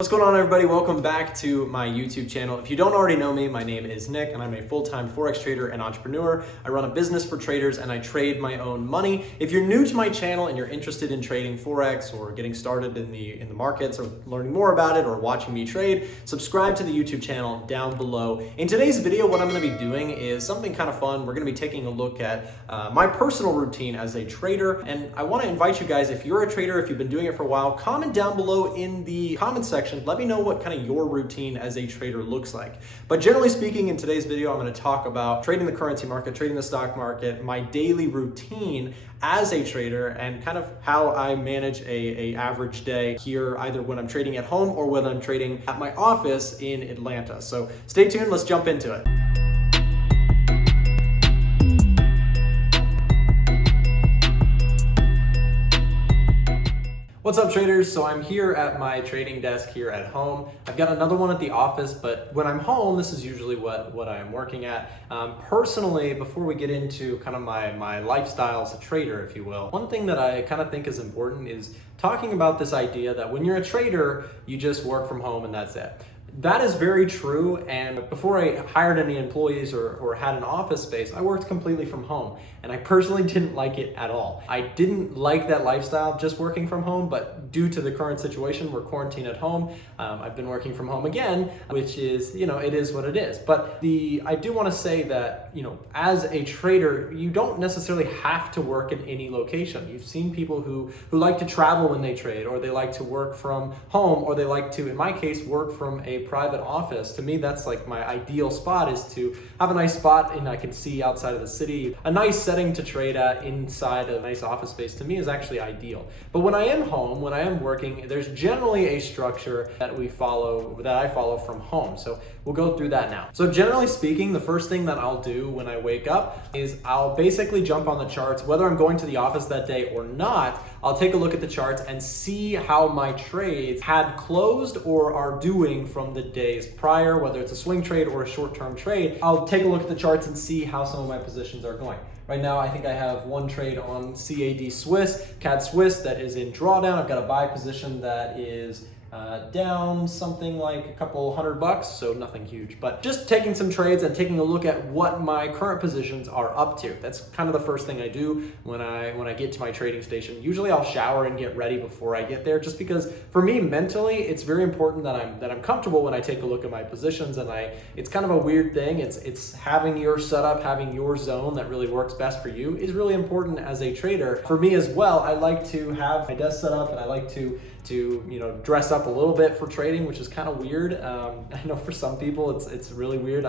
What's going on, everybody? Welcome back to my YouTube channel. If you don't already know me, my name is Nick and I'm a full-time Forex trader and entrepreneur. I run a business for traders and I trade my own money. If you're new to my channel and you're interested in trading Forex or getting started in the markets or learning more about it or watching me trade, subscribe to the YouTube channel down below. In today's video, what I'm going to be doing is something kind of fun. We're going to be taking a look at my personal routine as a trader, and I want to invite you guys, if you're a trader, if you've been doing it for a while, comment down below in the comment section. Let me know what kind of your routine as a trader looks like. But generally speaking, in today's video, I'm going to talk about trading the currency market, trading the stock market, my daily routine as a trader, and kind of how I manage a average day here, either when I'm trading at home or when I'm trading at my office in Atlanta. So stay tuned, let's jump into it. What's up, traders? So I'm here at my trading desk here at home. I've got another one at the office, but when I'm home, this is usually what I am working at. Personally, before we get into kind of my lifestyle as a trader, if you will, one thing that I kind of think is important is talking about this idea that when you're a trader, you just work from home and that's it. That is very true, and before I hired any employees or had an office space, I worked completely from home, and I personally didn't like it at all. I didn't like that lifestyle, just working from home, but due to the current situation, we're quarantined at home. I've been working from home again, which is, it is what it is. But I do want to say that, as a trader, you don't necessarily have to work in any location. You've seen people who like to travel when they trade, or they like to work from home, or they like to, in my case, work from a private office. To me, that's like my ideal spot, is to have a nice spot and I can see outside of the city. A nice setting to trade at inside a nice office space, to me, is actually ideal. But when I am home, when I am working, there's generally a structure that I follow from home. So we'll go through that now. So generally speaking, the first thing that I'll do when I wake up is I'll basically jump on the charts. Whether I'm going to the office that day or not, I'll take a look at the charts and see how my trades had closed or are doing from the days prior, whether it's a swing trade or a short-term trade. I'll take a look at the charts and see how some of my positions are going. Right now, I think I have one trade on CAD Swiss, CAD Swiss, that is in drawdown. I've got a buy position that is down something like a couple $100, so nothing huge, but just taking some trades and taking a look at what my current positions are up to. That's kind of the first thing I do when I get to my trading station. Usually I'll shower and get ready before I get there, just because for me mentally it's very important that I'm comfortable when I take a look at my positions. And it's kind of a weird thing. It's having your setup, having your zone that really works best for you is really important as a trader. For me as well, I like to have my desk set up and I like to dress up a little bit for trading, which is kind of weird. I know for some people it's really weird.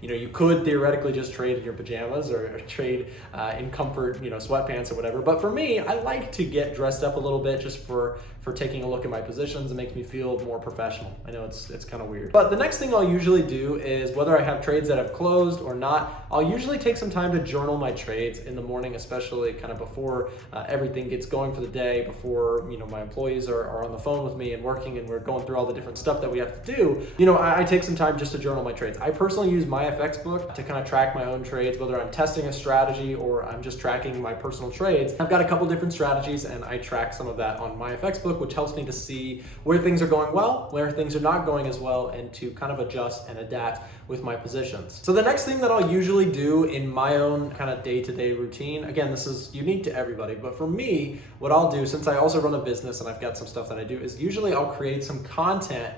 You could theoretically just trade in your pajamas or trade in comfort, sweatpants or whatever. But for me, I like to get dressed up a little bit just for taking a look at my positions. It makes me feel more professional. I know it's kind of weird. But the next thing I'll usually do is, whether I have trades that have closed or not, I'll usually take some time to journal my trades in the morning, especially kind of before everything gets going for the day, before my employees are on the phone with me and working and we're going through all the different stuff that we have to do. I take some time just to journal my trades. I personally use my FX book to kind of track my own trades, whether I'm testing a strategy or I'm just tracking my personal trades. I've got a couple different strategies and I track some of that on my FX book, which helps me to see where things are going well, where things are not going as well, and to kind of adjust and adapt with my positions. So the next thing that I'll usually do in my own kind of day-to-day routine, again, this is unique to everybody, but for me, what I'll do, since I also run a business and I've got some stuff that I do, is usually I'll create some content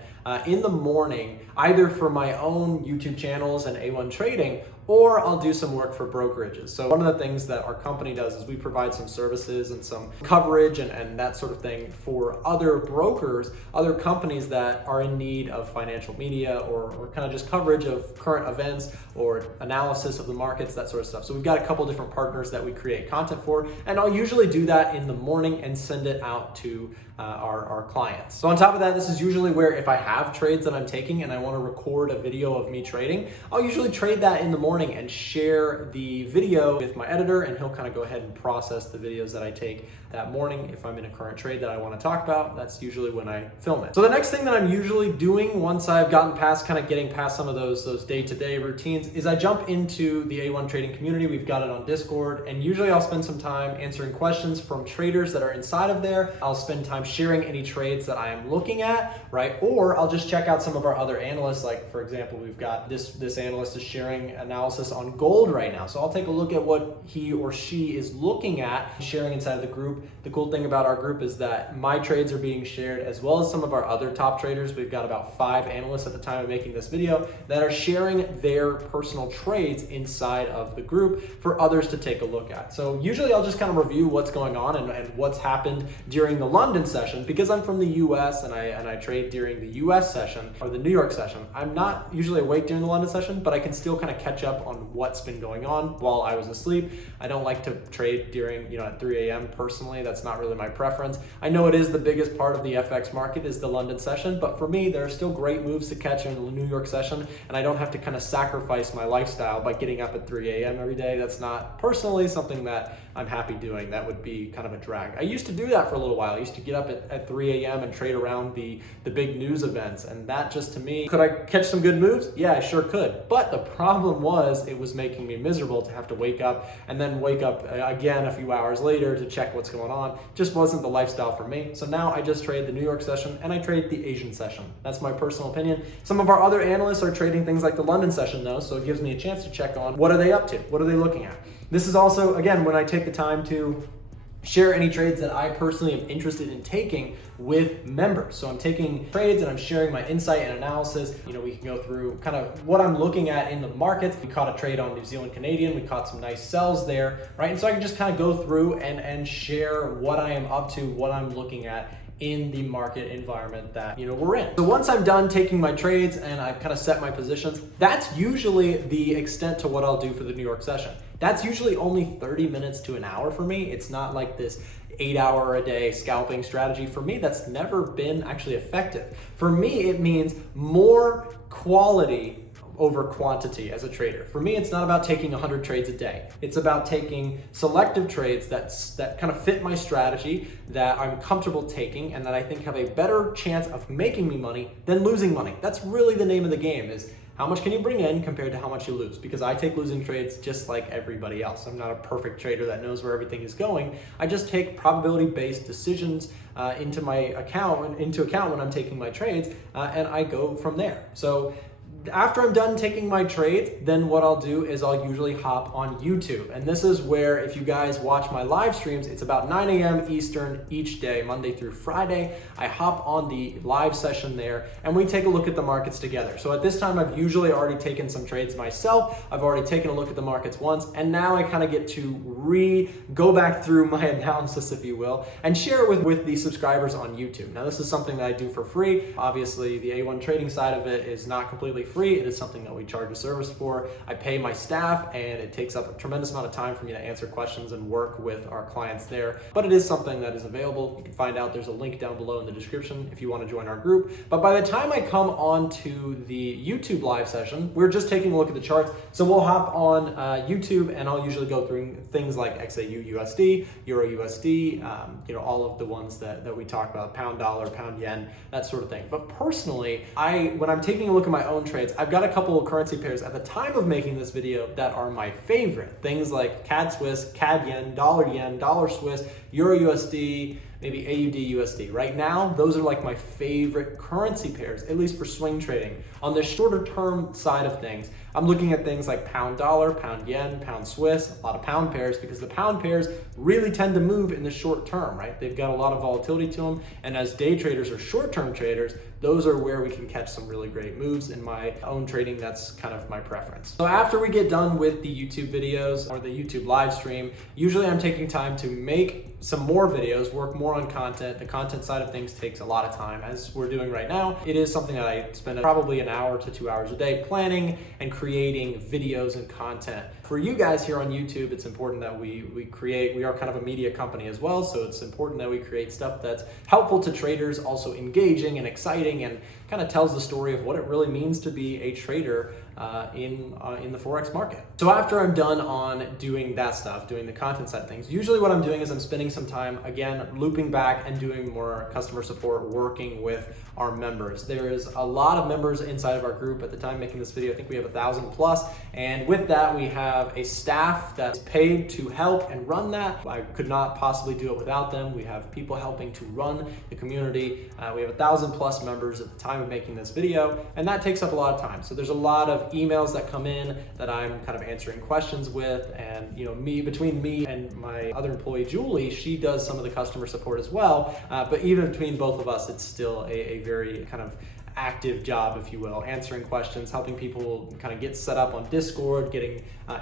in the morning, either for my own YouTube channels and A1 Trading, or I'll do some work for brokerages. So one of the things that our company does is we provide some services and some coverage and that sort of thing for other brokers, other companies that are in need of financial media or kind of just coverage of current events or analysis of the markets, that sort of stuff. So we've got a couple different partners that we create content for, and I'll usually do that in the morning and send it out to our clients. So on top of that, this is usually where, if I have trades that I'm taking and I want to record a video of me trading, I'll usually trade that in the morning morning and share the video with my editor, and he'll kind of go ahead and process the videos that I take that morning. If I'm in a current trade that I want to talk about, that's usually when I film it. So the next thing that I'm usually doing once I've gotten past getting past some of those day-to-day routines is I jump into the A1 trading community. We've got it on Discord, and usually I'll spend some time answering questions from traders that are inside of there. I'll spend time sharing any trades that I am looking at, right? Or I'll just check out some of our other analysts. Like, for example, we've got this analyst is sharing analysis on gold right now. So I'll take a look at what he or she is looking at, sharing inside of the group. The cool thing about our group is that my trades are being shared as well as some of our other top traders. We've got about 5 analysts at the time of making this video that are sharing their personal trades inside of the group for others to take a look at. So usually I'll just kind of review what's going on and what's happened during the London session. Because I'm from the US and I trade during the US session or the New York session, I'm not usually awake during the London session, but I can still kind of catch up on what's been going on while I was asleep. I don't like to trade during, at 3 a.m. personally. That's not really my preference. I know it is the biggest part of the FX market is the London session, but for me, there are still great moves to catch in the New York session, and I don't have to kind of sacrifice my lifestyle by getting up at 3 a.m. every day. That's not personally something that I'm happy doing. That would be kind of a drag. I used to do that for a little while. I used to get up at 3 a.m. and trade around the big news events, and that just to me, could I catch some good moves? Yeah, I sure could. But the problem was it was making me miserable to have to wake up and then wake up again a few hours later to check what's going on. Just wasn't the lifestyle for me. So now I just trade the New York session and I trade the Asian session. That's my personal opinion. Some of our other analysts are trading things like the London session though, so it gives me a chance to check on what are they up to? What are they looking at? This is also, again, when I take the time to share any trades that I personally am interested in taking with members. So I'm taking trades and I'm sharing my insight and analysis. We can go through kind of what I'm looking at in the markets. We caught a trade on New Zealand Canadian. We caught some nice sells there, right? And so I can just kind of go through and share what I am up to, what I'm looking at in the market environment that we're in. So once I'm done taking my trades and I've kind of set my positions, that's usually the extent to what I'll do for the New York session. That's usually only 30 minutes to an hour for me. It's not like this 8-hour a day scalping strategy. For me, that's never been actually effective. For me, it means more quality over quantity as a trader. For me, it's not about taking 100 trades a day. It's about taking selective trades that kind of fit my strategy, that I'm comfortable taking, and that I think have a better chance of making me money than losing money. That's really the name of the game, is how much can you bring in compared to how much you lose? Because I take losing trades just like everybody else. I'm not a perfect trader that knows where everything is going. I just take probability-based decisions into account when I'm taking my trades, and I go from there. So after I'm done taking my trades, then what I'll do is I'll usually hop on YouTube. And this is where, if you guys watch my live streams, it's about 9 a.m. Eastern each day, Monday through Friday. I hop on the live session there and we take a look at the markets together. So at this time, I've usually already taken some trades myself. I've already taken a look at the markets once, and now I kind of get to go back through my analysis, if you will, and share it with the subscribers on YouTube. Now, this is something that I do for free. Obviously, the A1 trading side of it is not completely free. It is something that we charge a service for. I pay my staff, and it takes up a tremendous amount of time for me to answer questions and work with our clients there. But it is something that is available. You can find out. There's a link down below in the description if you want to join our group. But by the time I come on to the YouTube live session, we're just taking a look at the charts. So we'll hop on YouTube, and I'll usually go through things like XAU USD, Euro USD, all of the ones that we talk about, pound dollar, pound yen, that sort of thing. But personally, when I'm taking a look at my own trades, I've got a couple of currency pairs at the time of making this video that are my favorite. Things like CAD Swiss, CAD yen, dollar Swiss, Euro USD, maybe AUD USD. Right now, those are like my favorite currency pairs, at least for swing trading. On the shorter term side of things, I'm looking at things like pound dollar, pound yen, pound Swiss, a lot of pound pairs, because the pound pairs really tend to move in the short term, right? They've got a lot of volatility to them. And as day traders or short-term traders, those are where we can catch some really great moves. In my own trading, that's kind of my preference. So after we get done with the YouTube videos or the YouTube live stream, usually I'm taking time to make some more videos, work more on content. The content side of things takes a lot of time, as we're doing right now. It is something that I spend probably an hour to 2 hours a day planning and creating videos and content. For you guys here on YouTube, it's important that we are kind of a media company as well, so it's important that we create stuff that's helpful to traders, also engaging and exciting, and kind of tells the story of what it really means to be a trader in the Forex market. So after I'm done on doing that stuff, doing the content side of things, usually what I'm doing is I'm spending some time, again, looping back and doing more customer support, working with our members. There's a lot of members inside of our group. At the time making this video, I think we have 1,000 plus, and with that we have a staff that's paid to help and run that. I could not possibly do it without them. We have people helping to run the community. We have 1,000 plus members at the time of making this video, and that takes up a lot of time. So there's a lot of emails that come in that I'm kind of answering questions with, and between me and my other employee Julie, she does some of the customer support as well, but even between both of us, it's still a very kind of active job, if you will, answering questions, helping people kind of get set up on Discord,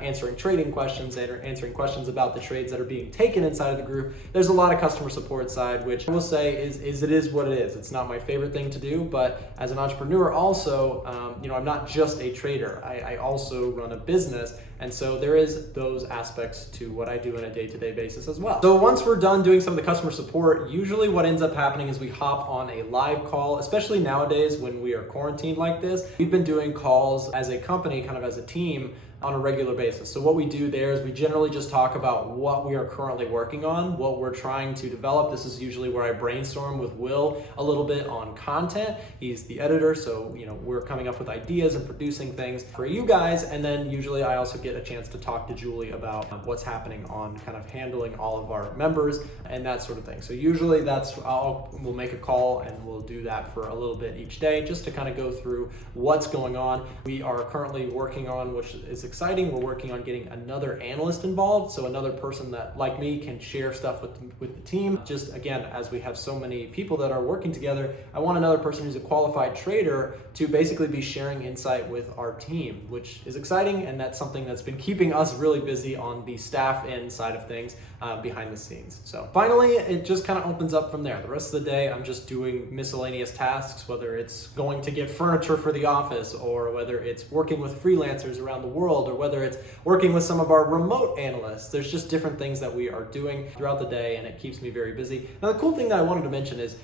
answering trading questions, answering questions about the trades that are being taken inside of the group. There's a lot of customer support side, which I will say is it is what it is. It's not my favorite thing to do, but as an entrepreneur also, I'm not just a trader. I also run a business, and so there is those aspects to what I do on a day-to-day basis as well. So once we're done doing some of the customer support, usually what ends up happening is we hop on a live call, especially nowadays when we are quarantined like this. We've been doing calls as a company, kind of as a team, on a regular basis. So what we do there is we generally just talk about what we are currently working on, what we're trying to develop. This is usually where I brainstorm with Will a little bit on content. He's the editor, so we're coming up with ideas and producing things for you guys. And then usually I also get a chance to talk to Julie about what's happening on kind of handling all of our members and that sort of thing. So usually we'll make a call and we'll do that for a little bit each day just to kind of go through what's going on. We are currently working on, which is exciting, we're working on getting another analyst involved, so another person that, like me, can share stuff with the team. Just again, as we have so many people that are working together, I want another person who's a qualified trader to basically be sharing insight with our team, which is exciting, and that's something that's been keeping us really busy on the staff end side of things behind the scenes. So finally, it just kind of opens up from there. The rest of the day, I'm just doing miscellaneous tasks, whether it's going to get furniture for the office, or whether it's working with freelancers around the world, or whether it's working with some of our remote analysts. There's just different things that we are doing throughout the day, and it keeps me very busy. Now, the cool thing that I wanted to mention is,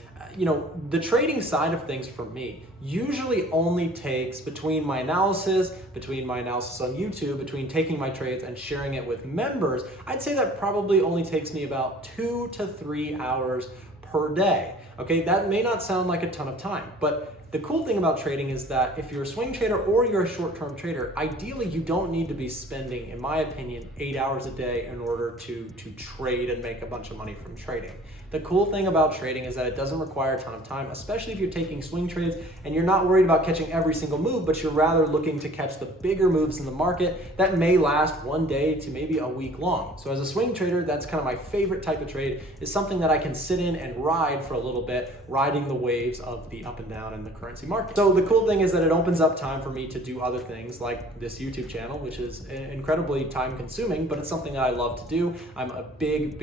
the trading side of things for me usually only takes between my analysis on YouTube, between taking my trades and sharing it with members, I'd say that probably only takes me about 2 to 3 hours per day. Okay, that may not sound like a ton of time, but the cool thing about trading is that if you're a swing trader or you're a short-term trader, ideally you don't need to be spending, in my opinion, 8 hours a day in order to trade and make a bunch of money from trading. The cool thing about trading is that it doesn't require a ton of time, especially if you're taking swing trades and you're not worried about catching every single move, but you're rather looking to catch the bigger moves in the market that may last one day to maybe a week long. So as a swing trader, that's kind of my favorite type of trade, is something that I can sit in and ride for a little bit, riding the waves of the up and down in the currency market. So the cool thing is that it opens up time for me to do other things like this YouTube channel, which is incredibly time consuming, but it's something that I love to do. I'm a big,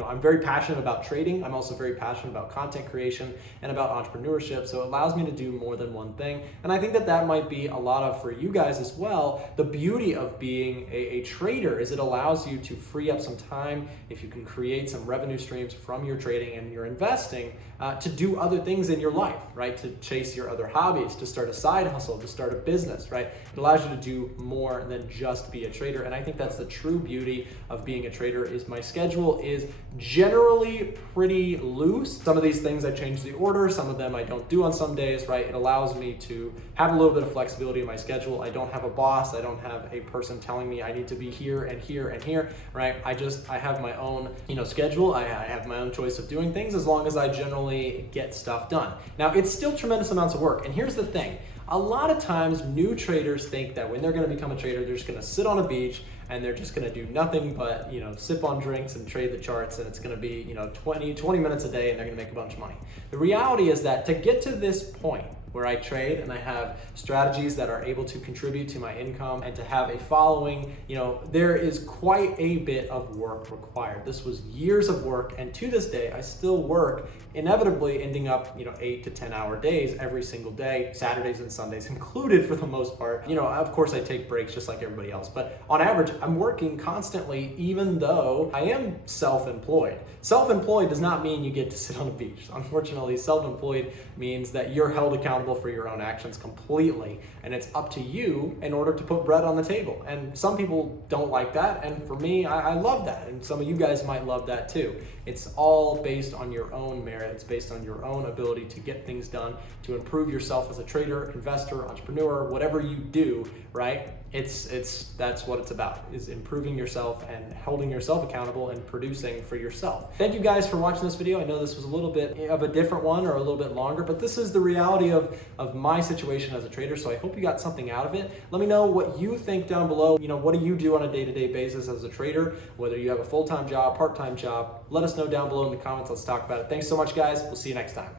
I'm very passionate about trading. I'm also very passionate about content creation and about entrepreneurship, so it allows me to do more than one thing. And I think that might be a lot of for you guys as well. The beauty of being a trader is it allows you to free up some time, if you can create some revenue streams from your trading and your investing, to do other things in your life, right? To chase your other hobbies, to start a side hustle, to start a business, right? It allows you to do more than just be a trader. And I think that's the true beauty of being a trader, is my schedule is generally pretty loose. Some of these things I change the order, some of them I don't do on some days, right? It allows me to have a little bit of flexibility in my schedule. I don't have a boss, I don't have a person telling me I need to be here and here and here, right? I have my own, schedule. I have my own choice of doing things, as long as I generally get stuff done. Now, it's still tremendous amounts of work. And here's the thing. A lot of times new traders think that when they're going to become a trader, they're just going to sit on a beach and they're just going to do nothing but, sip on drinks and trade the charts, and it's going to be, 20 minutes a day, and they're going to make a bunch of money. The reality is that to get to this point where I trade and I have strategies that are able to contribute to my income and to have a following, there is quite a bit of work required. This was years of work, and to this day, I still work, inevitably ending up, 8 to 10 hour days every single day, Saturdays and Sundays included for the most part. Of course I take breaks just like everybody else, but on average, I'm working constantly, even though I am self-employed. Self-employed does not mean you get to sit on a beach. Unfortunately, self-employed means that you're held accountable accountable for your own actions completely, and it's up to you in order to put bread on the table. And some people don't like that, and for me, I love that, and some of you guys might love that too. It's all based on your own merit. It's based on your own ability to get things done, to improve yourself as a trader, investor, entrepreneur, whatever you do, right? That's what it's about, is improving yourself and holding yourself accountable and producing for yourself. Thank you guys for watching this video. I know this was a little bit of a different one or a little bit longer, but this is the reality of my situation as a trader, so I hope you got something out of it. Let me know what you think down below. You know, what do you do on a day-to-day basis as a trader? Whether you have a full-time job, part-time job, let us know down below in the comments. Let's talk about it. Thanks so much, guys. We'll see you next time.